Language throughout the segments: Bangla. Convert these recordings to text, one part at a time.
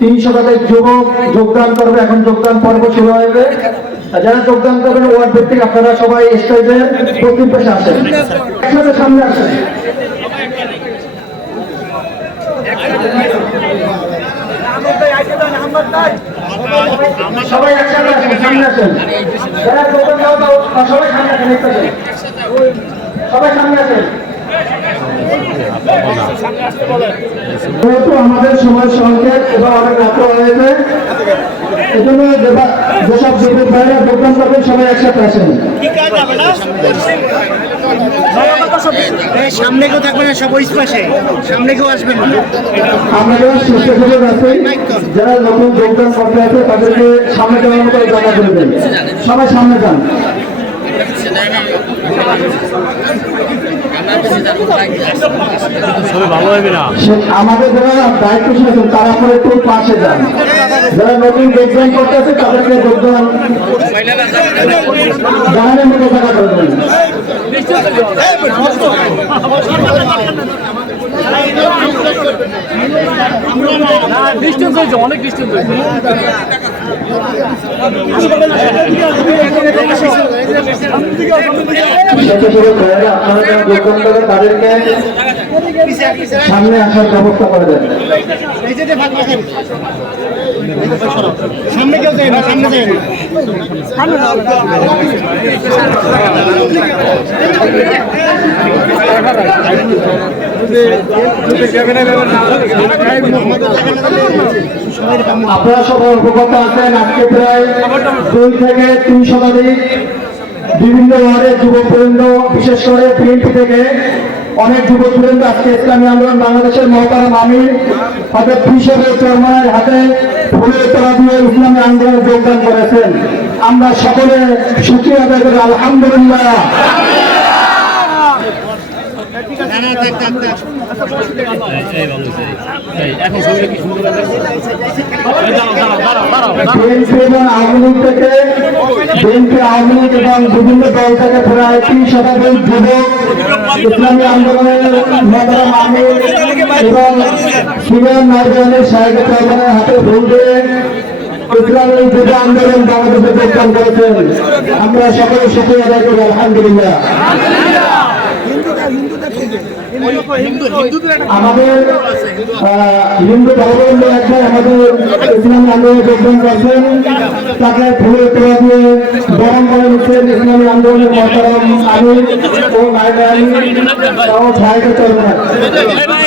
তিন শতাধিক যুবক যোগদান করবে, এখন যোগদান পর্ব শুরু হবে যারা যোগদান করবেন, ওয়ার্ড ভিত্তিক আপনারা সবাই স্টেজে প্রতিম পেশে আসেন। একসাথে সামনে আসেন। সবাই একসাথে আসেন, সামনে আসেন। যারা যোগদান সবাই সামনে আসেন। সবাই সামনে আসেন। আমাদের সময় সংকেত এবং অনেক রাত্র হয়েছে। এজন্য যেসব যুবক ভাইরা যোগদান করবেন সবাই একসাথে আসেন। সামনে কেউ থাকবে না সব ওই পাশে। সামনে কেউ আসবেন আছে যারা নতুন যোগদান করতে আছে তাদেরকে সামনে যাওয়ার মতো জায়গা করে দেন। সবাই সামনে যান। আমাদের যারা দায়িত্বশীল আছেন তারা একটু পাশে যান। যারা নতুন যোগদান করতে তাদেরকে যোগদান জানানোর মতো জায়গা করে দেন। ডিস্টেন্স হয়েছে অনেক ডিস্টেন্স হয়েছে তাদেরকে সামনে আসার ব্যবস্থা করে দেন। এই যে যে ভাগ রাখেন সামনে কেউ যায় না সামনে যায় না আপনারা সবাই অবগত আছেন আজকে প্রায় দুই থেকে তিন শতাধিক বিভিন্ন ওয়ার্ডের যুবকবৃন্দ বিশেষ করে বিএনপি থেকে অনেক যুবকবৃন্দ আজকে ইসলামী আন্দোলন বাংলাদেশের মহতারাম আমির তাদের কৃষকের চরমায়ের হাতে ফুলের তলা দিয়ে ইসলামী আন্দোলনে যোগদান করেছেন। আমরা সকলে সুখী আদায় করি, আলহামদুলিল্লাহ। এবং বিভিন্ন দল থেকে প্রায় তিন শতাধিক যুবক ইসলামী আন্দোলনের এবং সিনিয়র নাইজানের সাহেব চৌধুরীর হাতে ভুল দিয়ে আন্দোলন বাংলাদেশে করেছেন আমরা সকলে সুখী আদায় করি, আলহামদুলিল্লাহ। আমাদের হিন্দু ধর্মের একজন আমাদের ইসলামী আন্দোলনে যোগদান করছেন তাকে ফুলের তোলা দিয়ে বরণ করে নিচ্ছেন ইসলামী আন্দোলনের মহতারাম আমির ও নাইবা আলী ও চরমার এই ভাই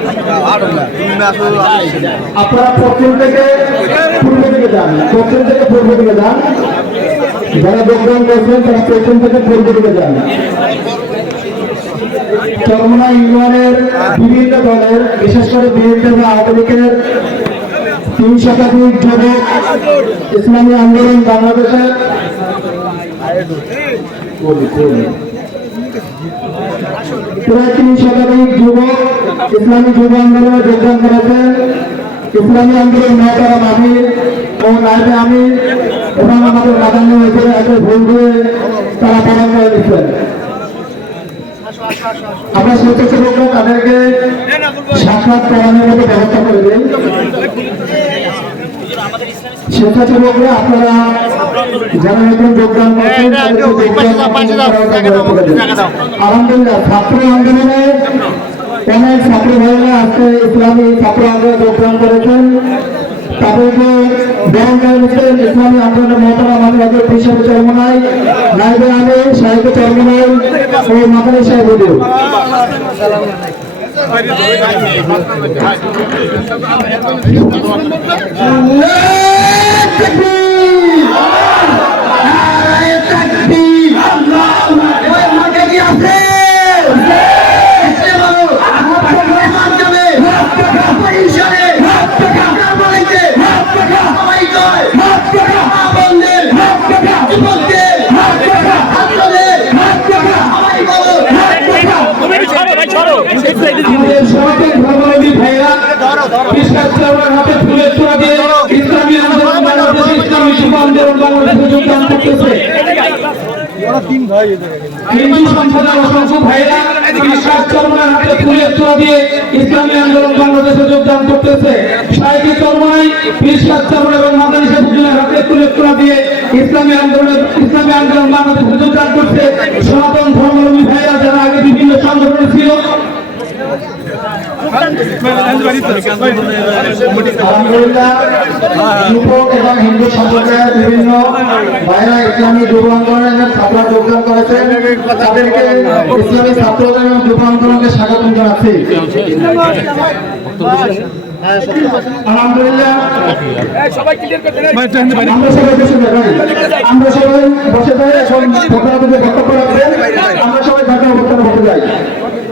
আপনারা পশ্চিম থেকে পূর্ব দিকে যান। পশ্চিম থেকে পূর্ব দিকে যান। যারা যোগদান করছেন, তারা পশ্চিম থেকে পূর্ব দিকে যান। চরমনা ইউনিয়নের বিভিন্ন দলের, বিশেষ করে বিএনপি আওয়ামী লীগের তিন শতাধিক যুবক ইসলামী আন্দোলন বাংলাদেশের প্রায় তিন শতাধিক যুবক, ইসলামী যুব আন্দোলনে যোগদান করেছেন। ইসলামী আন্দোলন মহতারাম আমির ও নাইবে আমির এবং আমাদের মাদানী হয়েছে একে ভুল দিয়ে তারা পালন করে দিচ্ছেন। আমরা স্বেচ্ছাসেবকরা তাদেরকে সাক্ষাৎ করানোর মতো ব্যবস্থা করে দিই স্বেচ্ছাসেবকরা আপনারা যারা নতুন যোগদান। আলহামদুলিল্লাহ, ছাত্র আন্দোলনে অনেক ছাত্র ভাইরা আজকে ইসলামী ছাত্র যোগদান করেছেন। তাদেরকে নিচ্ছেন ইসলামী আন্দোলনের মহতারা আমাদের চরমনায় নাইবে আলী সাহেব চরমনায় ও মাদানী সাহেব হুজুর। আল্লাহু তাকবীর! নারায়ে যুবকদের হাত দেখা ছাত্রদের হাত দেখা সবাই বলো হাত দেখা আমাদের সনাতন ধর্মাবলম্বী ভাইয়েরা খ্রিস্টান ধর্মের হাতে ফুলের তোড়া দিয়ে ইসলামী আন্দোলন বাংলাদেশ ইসলামী যুব আন্দোলন বাংলাদেশে যোগদান করতেছে। হিন্দু অসংখ্য ভাইরা হাতে দিয়ে ইসলামী আন্দোলন বাংলাদেশে যোগদান করতেছে। সাইকি চরমাই খ্রিস্টান ধর্ম এবং মাদানী শেখুদ্দিনের হাতে ফুলের তোড়া দিয়ে ইসলামী আন্দোলন ইসলামী আন্দোলন বাংলাদেশে যোগদান করছে সনাতন ধর্মাবলম্বী ভাইরা যারা আগে বিভিন্ন সংগঠনে ছিল আলহামদুলিল্লাহ আলহামদুলিল্লাহ আমরা সবাই বসে যাই এখন আমরা সবাই ঘটনা অবস্থানে বসে যাই।